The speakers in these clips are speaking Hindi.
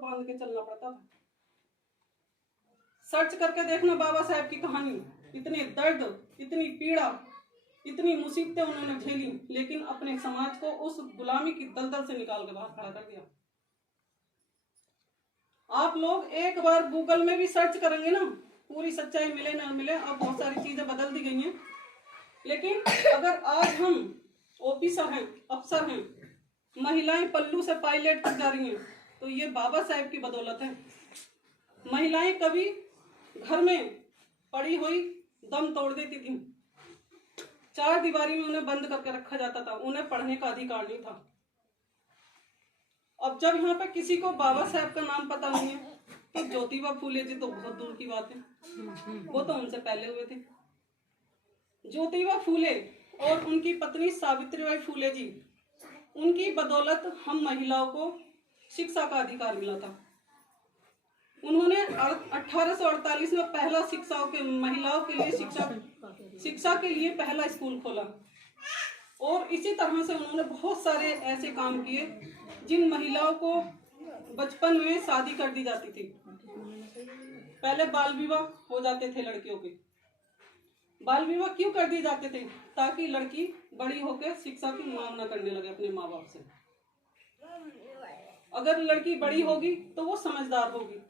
बांध के चलना पड़ता था। सर्च करके देखना बाबा साहेब की कहानी, इतने दर्द, इतनी पीड़ा, इतनी मुसीबतें उन्होंने झेली, लेकिन अपने समाज को उस गुलामी की दलदल से निकाल के बाहर खड़ा कर दिया। आप लोग एक बार गूगल में भी सर्च करेंगे ना, पूरी सच्चाई मिले ना मिले, अब बहुत सारी चीजें बदल दी गई हैं, लेकिन अगर आज हम ऑफिसर हैं, अफसर हैं, महिलाएं पल्लू से पायलट तक जा रही हैं, तो ये बाबा साहेब की बदौलत है। महिलाएं कभी घर में पड़ी हुई दम तोड़ देती थी, 4 दीवारी में उन्हें बंद करके रखा जाता था, उन्हें पढ़ने का अधिकार नहीं था। अब जब यहाँ पे किसी को बाबा साहेब का नाम पता नहीं है, तो ज्योतिबा फूले जी तो बहुत दूर की बात है, वो तो उनसे पहले हुए थे। ज्योतिबा फूले और उनकी पत्नी सावित्रीबाई फूले जी, उनकी बदौलत हम महिलाओं को शिक्षा का अधिकार मिला था। उन्होंने 1848 में पहला महिलाओं के लिए शिक्षा के लिए पहला स्कूल खोला, और इसी तरह से उन्होंने बहुत सारे ऐसे काम किए जिन महिलाओं को बचपन में शादी कर दी जाती थी। पहले बाल विवाह हो जाते थे लड़कियों के। बाल विवाह क्यों कर दिए जाते थे? ताकि लड़की बड़ी होकर शिक्षा की मांग न करने लगे अपने माँ बाप से। अगर लड़की बड़ी होगी तो वो समझदार होगी,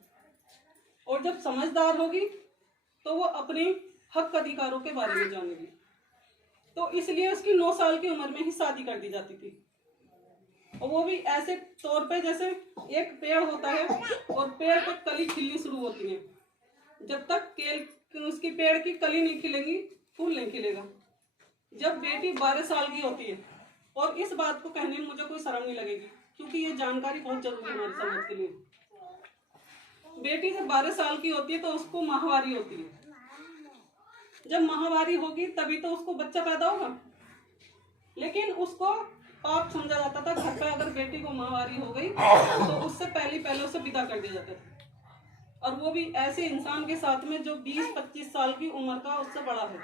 और जब समझदार होगी तो वो अपने हक अधिकारों के बारे में जानेगी। तो इसलिए उसकी 9 साल की उम्र में ही शादी कर दी जाती थी, और वो भी ऐसे तौर पे जैसे एक पेड़ होता है और पेड़ पे कली खिलनी शुरू होती है, जब तक उसकी पेड़ की कली नहीं खिलेगी फूल नहीं खिलेगा। जब बेटी 12 साल की होती है, और इस बात को कहने में मुझे कोई शर्म नहीं लगेगी, क्योंकि ये जानकारी बहुत जरूरी है हमारे समाज के लिए। बेटी जब 12 साल की होती है तो उसको माहवारी होती है। जब माहवारी होगी तभी तो उसको बच्चा पैदा होगा, लेकिन उसको पाप समझा जाता था। घर पे अगर बेटी को माहवारी हो गई तो उससे पहले उसे विदा कर दिया जाता था, और वो भी ऐसे इंसान के साथ में जो 20-25 साल की उम्र का उससे बड़ा है।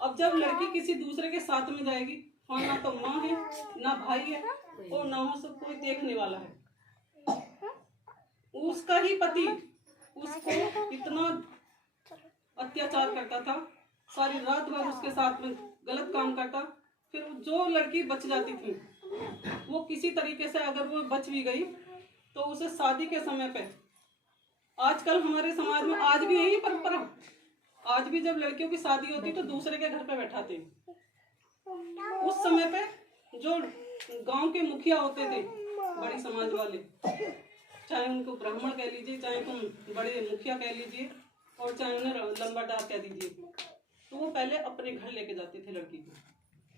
अब जब लड़की किसी दूसरे के साथ में जाएगी, और ना तो माँ है ना भाई है और ना उसे कोई देखने वाला है, उसका ही पति उसको इतना अत्याचार करता था, सारी रात भर उसके साथ में गलत काम करता। फिर जो लड़की बच जाती थी, वो किसी तरीके से अगर वो बच भी गई तो उसे शादी के समय पे, आजकल हमारे समाज में आज भी यही परंपरा, आज भी जब लड़कियों की शादी होती तो दूसरे के घर पे बैठाते। उस समय पे जो गांव के मुखिया होते थे, बड़ी समाज वाले, चाहे उनको ब्राह्मण कह लीजिए, चाहे तुम बड़े मुखिया कह लीजिए, और चाहे उन्हें लंबादार कह दीजिए, तो वो पहले अपने घर लेके जाते थे लड़की को।